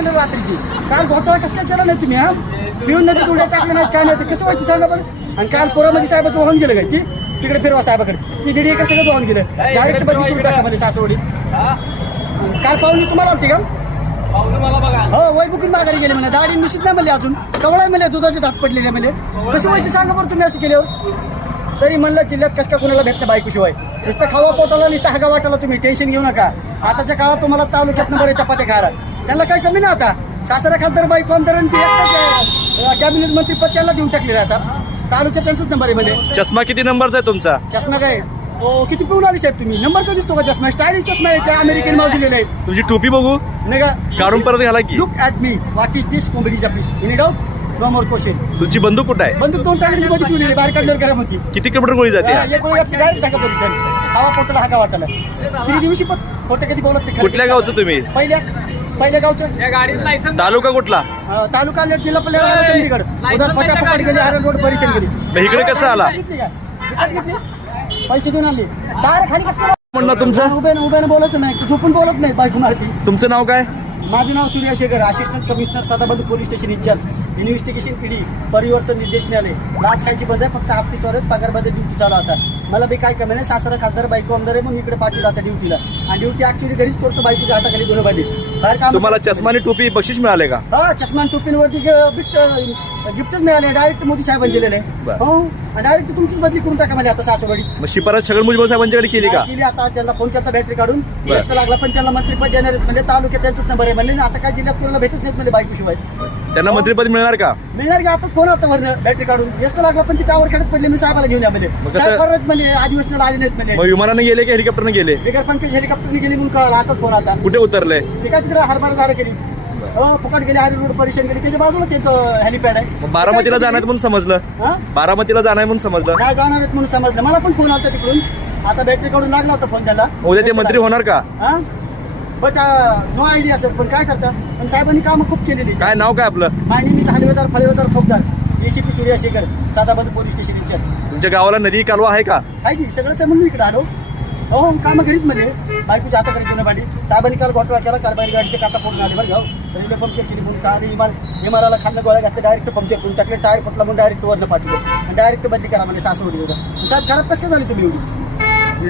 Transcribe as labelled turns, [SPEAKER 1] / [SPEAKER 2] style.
[SPEAKER 1] केलं रात्रीची. काल घोटाळा कसं काय केला नाही तुम्ही हा? पिऊन नदीत उड्या टाकले नाहीत काय नाही ते कसं व्हायचं सांगा बरं? आणि काल पोरामध्ये साहेबाचं वाहून गेलं काय? ती? तिकडे फिरवा साहेबाकडे. ती दीड एकर सगळं वाहून गेलं. डायरेक्ट बदली करून टाका मध्ये सासवडीत आणि काल पाहुणे तुम्हाला आलते का? हो वय बुकिंग माघारी गेले म्हणे. दाढी निश्चित नाही म्हणले अजून. कवळा म्हणले दुधाचे दात पडलेले म्हणले. कशी व्हायची सांगा बरं तुम्ही असं केल्यावर? तरी म्हणलं जिल्ह्यात कसं काय कोणाला भेटतं बायको शिवाय नुसतं खावा पोटाला नुसतं हागा वाटाला तुम्ही. टेन्शन घेऊ नका. आताच्या काळात तुम्हाला तालुक्यात बरे चपात्या खायला. त्यांना काही कमी नाही आता सासरा खासदार बायको आमदार आणि ते एकटाच कॅबिनेट मंत्री पद त्याला देऊन टाकलेलं आहे आता. तालुक्यात त्यांचंच नंबर आहे म्हणजे
[SPEAKER 2] चष्मा किती नंबरचा आहे तुमचा?
[SPEAKER 1] चष्मा काय? ओ किती पिऊन आली साहेब तुम्ही? नंबर का दिसतो का चष्मा? स्टायलिश चष्मा आहे त्या अमेरिकन नाव दिलेले आहेत
[SPEAKER 2] तुमची टोपी बघू?
[SPEAKER 1] नाही का?
[SPEAKER 2] काढून परत घाला की.
[SPEAKER 1] Look at me what is this कॉमेडीचा piece in doubt no more question
[SPEAKER 2] तुमची बंदूक कुठं आहे?
[SPEAKER 1] बंदूक दोन टाकण्याची मध्ये ठेवलेली बाहेर काढल्यावर गरम होती.
[SPEAKER 2] किती किलोमीटर गोळी जाते
[SPEAKER 1] एक वेळी डायरेक्ट टाकत होती त्यांची हवा पोटाला हाका वाटायला. श्री दिवशी पण खोटं कधी बोलत नाही.
[SPEAKER 2] कुठल्या गावचं तुम्ही?
[SPEAKER 1] पहिल्या पहिल्या गावचं.
[SPEAKER 2] तालुका कुठला?
[SPEAKER 1] तालुका जिल्हा उदास फटाफट गेली आरण रोड परिषद गेली
[SPEAKER 2] इकडे कसं आला?
[SPEAKER 1] पैसे देऊन आणले. डायरेक्ट खाली कसं काय?
[SPEAKER 2] म्हणलं तुमचं?
[SPEAKER 1] उभे उभ्यानं बोलायचं नाही झोपून बोलत नाही बायको मारती.
[SPEAKER 2] तुमचं नाव काय?
[SPEAKER 1] माझे नाव Surya Shekhar assistant commissioner Sadaband police station in charge investigation PD परिवर्तन निर्देश मिळाले. लाच खायची बंद आहे फक्त हप्ते चोरत पगारमध्ये ड्युटी चालू आता. मला बी काय कमी नाही. सासरा खासदार बायको आमदार आहे म्हणून इकडे पाठवलं आता ड्युटीला. आणि ड्युटी ऍक्च्युली घरीच करतो बायकोच्या हाताखाली दोन बाडी बाहेर काम
[SPEAKER 2] तुम्हाला चष्मा आणि टोपी बक्षीस मिळाले का?
[SPEAKER 1] हा चष्मा आणि टोपींवरती गिफ्ट गिफ्टच मिळाले. डायरेक्ट मोदी साहेबांनी दिलेले.
[SPEAKER 2] बरं.
[SPEAKER 1] हो डायरेक्ट तुमचीच बदली करून टाका म्हणजे आता सासवडी
[SPEAKER 2] मग शिपारस छगन भुजबळ साहेबांच्याकडे केली का?
[SPEAKER 1] केली. आता त्यांना फोन केला बॅटरी काढून.
[SPEAKER 2] बरं.
[SPEAKER 1] व्यस्त लागला पण त्यांना मंत्रीपद देणार आहेत. म्हणजे तालुक्यात त्यांचाच नंबर आहे म्हणले. ना आता काय जिल्ह्यात कोणाला भेटत नाहीत म्हणजे बायको शिवाय
[SPEAKER 2] त्यांना मंत्रीपद मिळणार का?
[SPEAKER 1] मिळणार की आता फोन आता वरनं बॅटरी काढून. व्यस्त लागला पण ती टावर खेळत पडले मी साहेबाला घेऊन या म्हणजे
[SPEAKER 2] मग कसं-
[SPEAKER 1] म्हणजे अधिवेशनाला आले नाहीत म्हणजे
[SPEAKER 2] मग विमानाने गेले की हेलिकॉप्टरने गेले?
[SPEAKER 1] बिगर पंकज हेलिकॉप्टरने गेली म्हणून कळाला आता फोन आता.
[SPEAKER 2] कुठे उतरले?
[SPEAKER 1] ते काय तिकडे हरभरा झाडं केली. हो फुकट गेले हरी रोड परिषद गेली त्याच्या बाजूला त्यांचं हेलिपॅड आहे.
[SPEAKER 2] मग बारामतीला जाणार आहेत म्हणून समजलं.
[SPEAKER 1] हा?
[SPEAKER 2] बारामतीला जाणार आहे म्हणून समजलं.
[SPEAKER 1] काय जाणार आहेत म्हणून समजलं. मला पण फोन आला तिकडून. आता बॅटरी काढून लागला होता फोन त्याला.
[SPEAKER 2] उद्या ते मंत्री होणार का?
[SPEAKER 1] हा? बट नो आयडिया सर पण काय करता? पण साहेबांनी कामं खूप केलेली.
[SPEAKER 2] काय नाव काय आपलं?
[SPEAKER 1] माय नेहमीच हलवेदार फळवेदार फोकदार ACP Surya Shekhar Sadabad police station in charge
[SPEAKER 2] तुमच्या गावाला नदी कालवा आहे का?
[SPEAKER 1] आहे की? सगळंच आहे म्हणून इकडे आलो. हो कामं घरीच म्हणजे बायकोच्या हाताकडे जुनं बाडी साहेबांनी काल घोटाळा केला. काल बाहेर गाडीचे काचा फोडून आले बरं का रेल्वे पंक्चर केली म्हणून काल इमान इमाराला खाल्लं गोळ्या घातले डायरेक्ट पंक्चर करून टाकले. टायर फुटला म्हणून डायरेक्ट वरनं पाठवलं डायरेक्ट बदली करा म्हणजे सासवडी साहेब खराब कसं काय झाली तुम्ही एवढी?